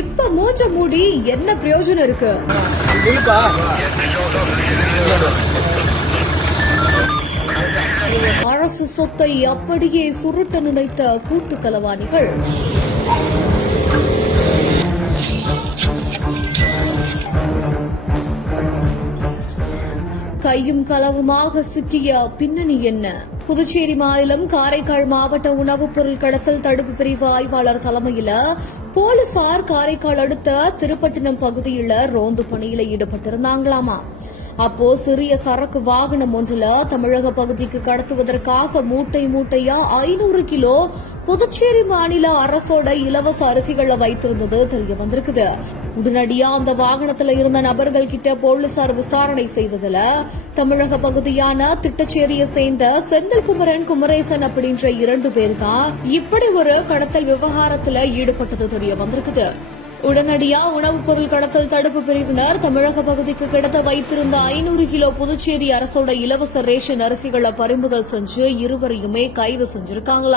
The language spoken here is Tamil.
இப்ப மூஞ்ச மூடி என்ன பிரயோஜனம் இருக்கு? அரசு சொத்தை அப்படியே சுருட்ட நினைத்த கூட்டு களவாணிகள். கையும் களவுமாக சிக்கிய பின்னணி என்ன? புதுச்சேரி மாநிலம் காரைக்கால் மாவட்ட உணவுப் பொருள் கடத்தல் தடுப்பு பிரிவு ஆய்வாளர் தலைமையில் போலீசார் காரைக்கால் அடுத்த திருப்பட்டினம் பகுதியில் ரோந்து பணியில் ஈடுபட்டிருந்தாங்களாமா. அப்போ சிறிய சரக்கு வாகனம் ஒன்றுல தமிழக பகுதிக்கு கடத்துவதற்காக மூட்டையா 500 கிலோ புதுச்சேரி மாநில அரசோட இலவச அரிசிகளை வைத்திருந்தது தெரிய வந்திருக்குது. உடனடியா அந்த வாகனத்துல இருந்த நபர்கள் கிட்ட போலீசார் விசாரணை செய்ததுல தமிழக பகுதியான திட்டச்சேரியை சேர்ந்த செந்தில்குமரன், குமரேசன் அப்படின்ற 2 பேர் தான் இப்படி ஒரு கடத்தல் விவகாரத்துல ஈடுபட்டது தெரிய வந்திருக்குது. உடனடியா உணவுப் பொருள் கடத்தல் தடுப்பு பிரிவினர் தமிழக பகுதிக்கு கடத்த வைத்திருந்த 500 கிலோ புதுச்சேரி அரசோட இலவச ரேஷன் அரிசிகளை பறிமுதல் செஞ்சு இருவரையுமே கைது செஞ்சிருக்காங்களா.